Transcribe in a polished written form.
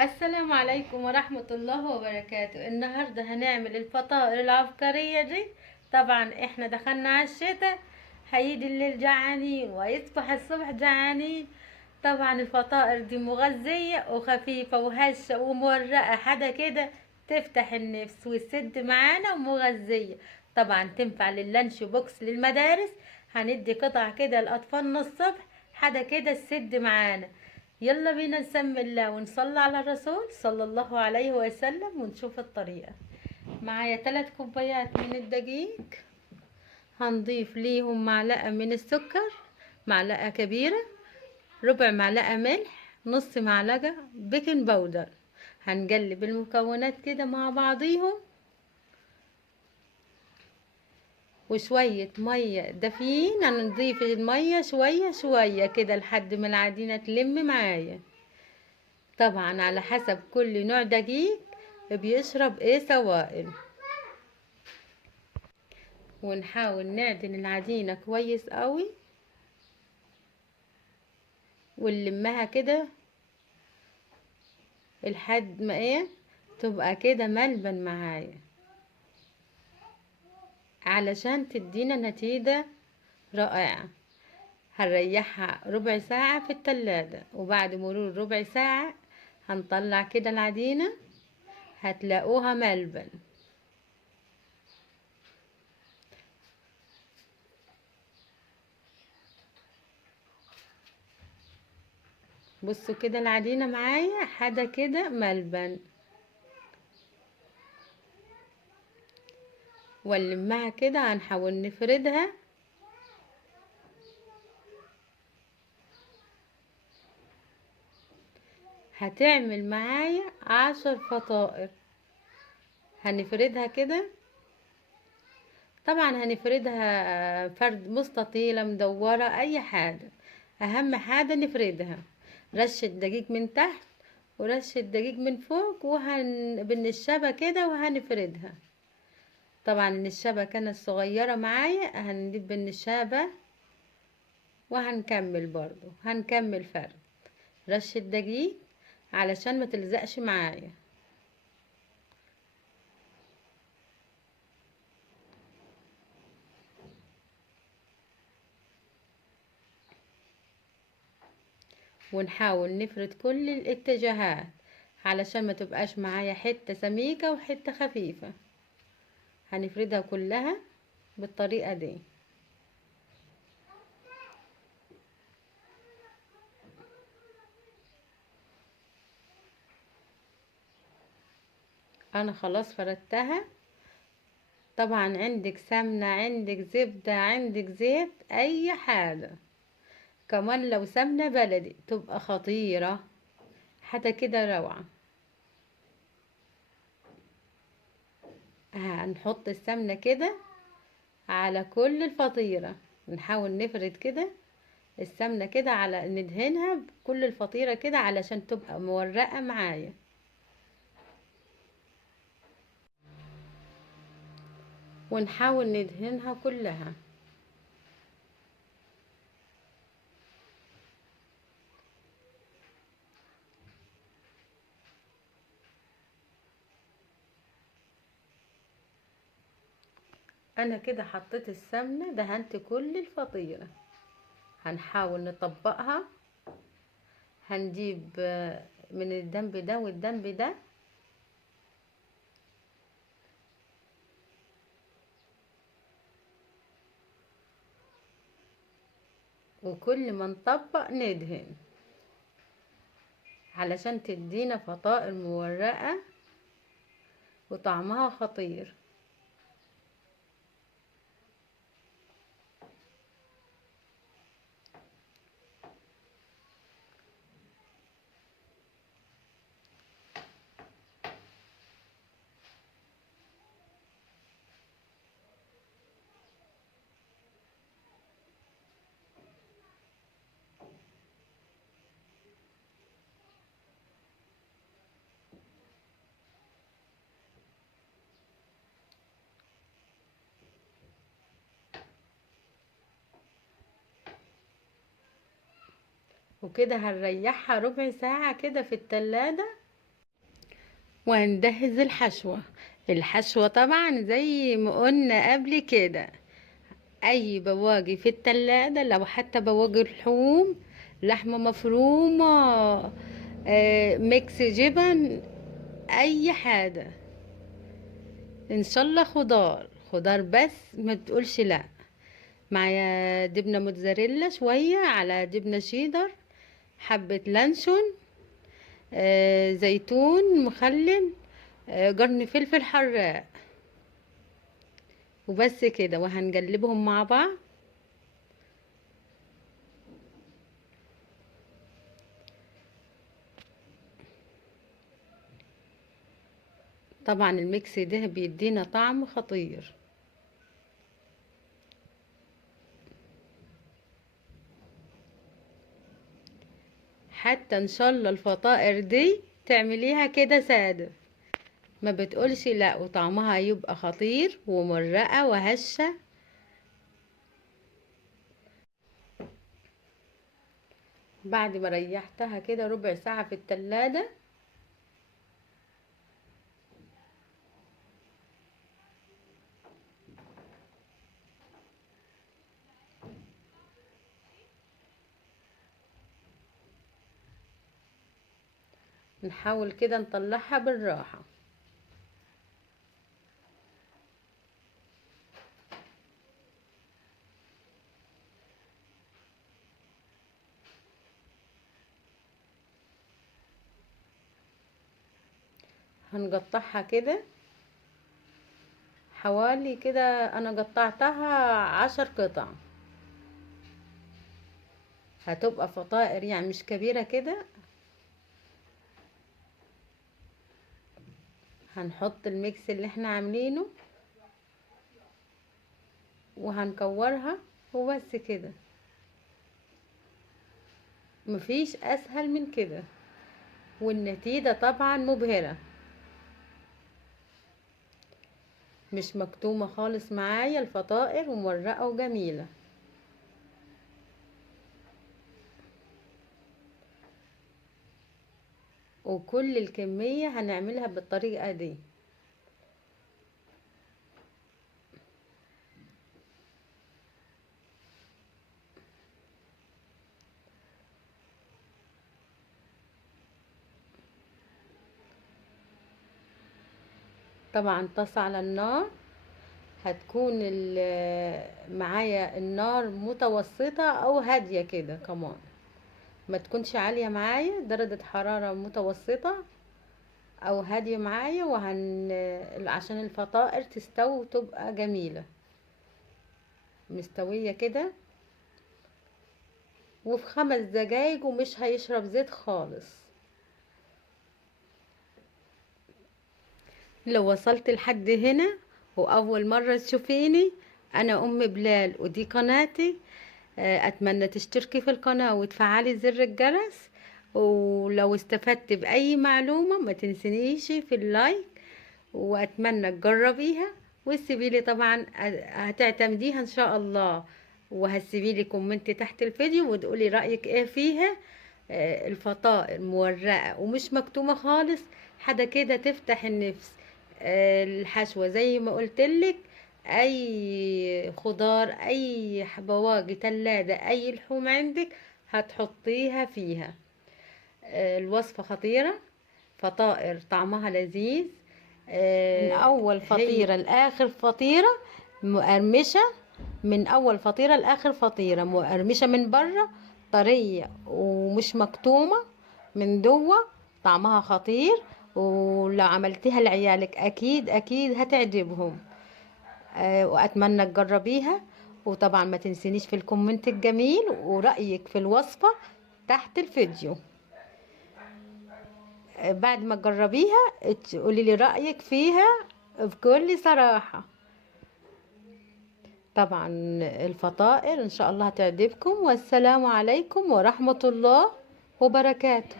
السلام عليكم ورحمة الله وبركاته. النهاردة هنعمل الفطائر العبقرية دي. طبعا احنا دخلنا على الشتاء، هيجي الليل جعانين ويصبح الصبح جعانين. طبعا الفطائر دي مغذية وخفيفة وهشة ومورقة حدا كده، تفتح النفس وتسد معانا ومغذية. طبعا تنفع لللانش بوكس للمدارس، هندي قطع كده لأطفالنا الصبح حدا كده تسد معانا. يلا بينا نسمي الله ونصلي على الرسول صلى الله عليه وسلم ونشوف الطريقة. معايا 3 كوبايات من الدقيق، هنضيف ليهم معلقة من السكر، معلقة كبيرة، ربع معلقة ملح، نص معلقة بيكنج باودر. هنقلب المكونات كده مع بعضيهم، وشوية مية دافيين. هنضيف المية شوية شوية كده لحد ما العجينة تلم معايا. طبعا على حسب كل نوع دقيق بيشرب ايه سوائل. ونحاول نعجن العجينة كويس قوي ونلمها كده لحد ما ايه تبقى كده ملبن معايا، علشان تدينا نتيجة رائعة. هنريحها ربع ساعة في التلاجة، وبعد مرور ربع ساعة هنطلع كده العجينة، هتلاقوها ملبن. بصوا كده العجينة معايا حدا كده ملبن. ونلمها كده، هنحاول نفردها هتعمل معايا 10 فطائر. هنفردها كده، طبعا هنفردها فرد مستطيلة مدورة اي حاجة، اهم حاجة نفردها رشة دقيق من تحت ورشة دقيق من فوق، بالنشابة كده وهنفردها. طبعا النشابة كانت صغيرة معايا، هنجيب بالنشابة وهنكمل برضو، هنكمل فرد رشة دقيق علشان ما تلزقش معايا. ونحاول نفرد كل الاتجاهات علشان ما تبقاش معايا حتة سميكة وحتة خفيفة. هنفردها كلها بالطريقة دي. انا خلاص فردتها. طبعا عندك سمنة، عندك زبدة، عندك زيت، اي حاجة. كمان لو سمنة بلدي تبقى خطيرة، حتى كده روعة. هنحط السمنة كده على كل الفطيرة، نحاول نفرد كده السمنة كده، على ندهنها بكل الفطيرة كده علشان تبقى مورقة معايا. ونحاول ندهنها كلها. انا كده حطيت السمنة، دهنت كل الفطيرة. هنحاول نطبقها. هنجيب من الجنب ده والجنب ده، وكل ما نطبق ندهن علشان تدينا فطائر مورقة وطعمها خطير. وكده هنريحها ربع ساعة كده في التلاجة، وهنجهز الحشوة طبعا زي ما قلنا قبل كده، اي بواقي في التلاجة، لو حتى بواقي لحوم، لحمة مفرومة، ميكس جبن، اي حاجة، ان شاء الله خضار بس ما تقولش لا. معايا جبنة موتزاريلا شوية، على جبنة شيدر، حبة لانشون، زيتون مخلل، قرن فلفل حراق، وبس كده، وهنقلبهم مع بعض. طبعا الميكس ده بيدينا طعم خطير. حتى ان شاء الله الفطائر دي تعمليها كده سادة، ما بتقولش لا، وطعمها يبقى خطير ومرقة وهشة. بعد ما ريحتها كده ربع ساعة في التلاجة، نحاول كده نطلعها بالراحة. هنقطعها كده حوالي كده، انا قطعتها 10 قطع، هتبقى فطائر يعني مش كبيرة كده. هنحط الميكس اللي احنا عاملينه وهنكورها، وبس كده، مفيش اسهل من كده، والنتيجة طبعا مبهرة، مش مكتومة خالص معايا الفطائر، ومورقة وجميلة. وكل الكمية هنعملها بالطريقة دي. طبعا طاسة على النار، هتكون معايا النار متوسطة او هادية كده كمان، ما تكونش عالية معايا، درجة حرارة متوسطة او هادية معايا، عشان الفطائر تستوي وتبقى جميلة مستوية كده، وفي 5 دقايق ومش هيشرب زيت خالص. لو وصلت لحد هنا واول مرة تشوفيني، انا ام بلال ودي قناتي، اتمنى تشتركي في القناة وتفعلي زر الجرس، ولو استفدت باي معلومة ما تنسنيش في اللايك، واتمنى تجربيها وتسيبيلي طبعا، هتعتمديها ان شاء الله، وهسيبيلي كومنت تحت الفيديو وتقولي رايك ايه فيها. الفطائر مورقه ومش مكتومه خالص، حاجه كده تفتح النفس. الحشوه زي ما قلتلك، اي خضار، اي بواقي تلاجة، اي لحوم عندك هتحطيها فيها. الوصفه خطيره، فطائر طعمها لذيذ، من اول فطيرة لاخر فطيرة مقرمشة، من اول فطيرة لاخر فطيرة مقرمشة من بره، طرية ومش مكتومة من جوه، طعمها خطير، ولو عملتيها لعيالك اكيد اكيد هتعجبهم. واتمنى تجربيها، وطبعا ما تنسينيش في الكومنت الجميل ورأيك في الوصفة تحت الفيديو. بعد ما تجربيها تقولي لي رأيك فيها بكل صراحة. طبعا الفطائر ان شاء الله هتعجبكم، والسلام عليكم ورحمة الله وبركاته.